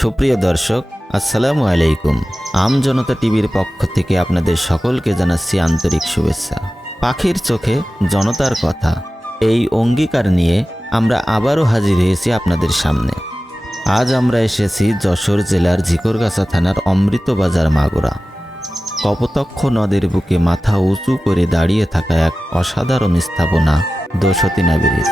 সুপ্রিয় দর্শক, আসসালামু আলাইকুম। আম জনতা টিভির পক্ষ থেকে আপনাদের সকলকে জানাচ্ছি আন্তরিক শুভেচ্ছা। পাখির চোখে জনতার কথা, এই অঙ্গীকার নিয়ে আমরা আবারও হাজির হয়েছি আপনাদের সামনে। আজ আমরা এসেছি যশোর জেলার ঝিকরগাছা থানার অমৃতবাজার মাগুরা। কপতক্ষ নদের বুকে মাথা উঁচু করে দাঁড়িয়ে থাকা এক অসাধারণ স্থাপনা ব্রিজ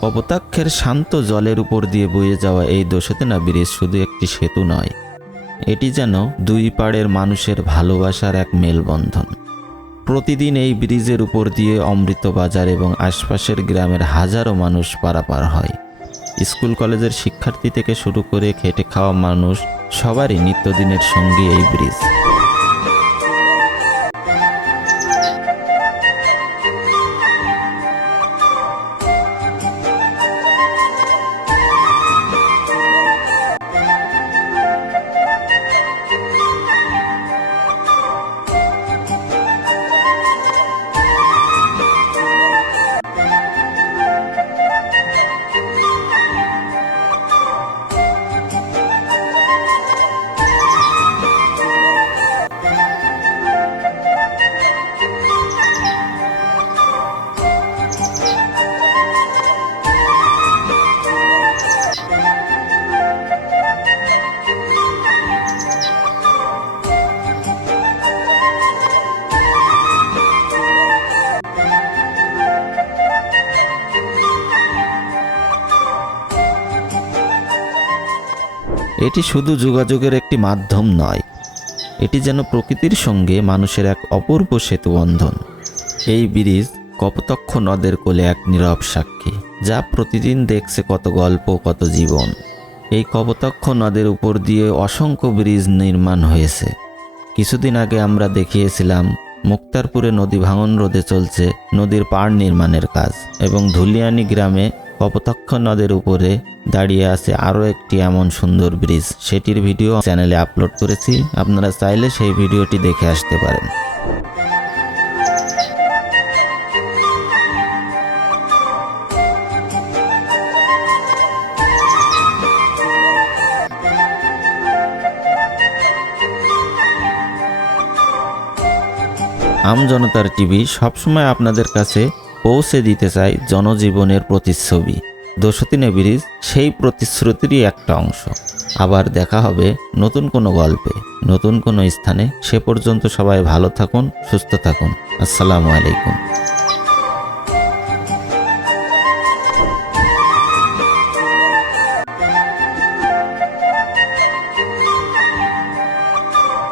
কপোতাক্ষের শান্ত জলের উপর দিয়ে বয়ে যাওয়া এই দোষতেনা ব্রিজ শুধু একটি সেতু নয়, এটি যেন দুই পাড়ের মানুষের ভালোবাসার এক মেলবন্ধন। প্রতিদিন এই ব্রিজের উপর দিয়ে অমৃতবাজার এবং আশপাশের গ্রামের হাজারো মানুষ পারাপার হয়। স্কুল কলেজের শিক্ষার্থী থেকে শুরু করে খেটে খাওয়া মানুষ সবারই নিত্যদিনের সঙ্গী এই ব্রিজ। এটি শুধু যোগাযোগের একটি মাধ্যম নয়, এটি যেন প্রকৃতির সঙ্গে মানুষের এক অপূর্ব সেতুবন্ধন এই ব্রিজ কপতক্ষ নদের কোলে এক নীরব সাক্ষী, যা প্রতিদিন দেখছে কত গল্প, কত জীবন। এই কপতক্ষ নদের উপর দিয়ে অসংখ্য ব্রিজ নির্মাণ হয়েছে। কিছুদিন আগে আমরা দেখিয়েছিলাম, মুক্তারপুরে নদী ভাঙন রোধে চলছে নদীর পাড় নির্মাণের কাজ এবং ধুলিয়ানি গ্রামে কপতক্ষ নদের উপরে দাঁড়িয়ে আছে আরও একটি এমন সুন্দর ব্রিজ। সেটির ভিডিও চ্যানেলে আপলোড করেছি। আপনারা চাইলে সেই ভিডিওটি দেখে আসতে পারেন। আম জনতার টিভি সবসময় আপনাদের কাছে পৌঁছে দিতে চাই জনজীবনের প্রতিচ্ছবি। দোষতিনে ব্রিজ সেই প্রতিশ্রুতিরই একটা অংশ। আবার দেখা হবে নতুন কোনো গল্পে, নতুন কোনো স্থানে। সে পর্যন্ত সবাই ভালো থাকুন, সুস্থ থাকুন। আসসালামু আলাইকুম।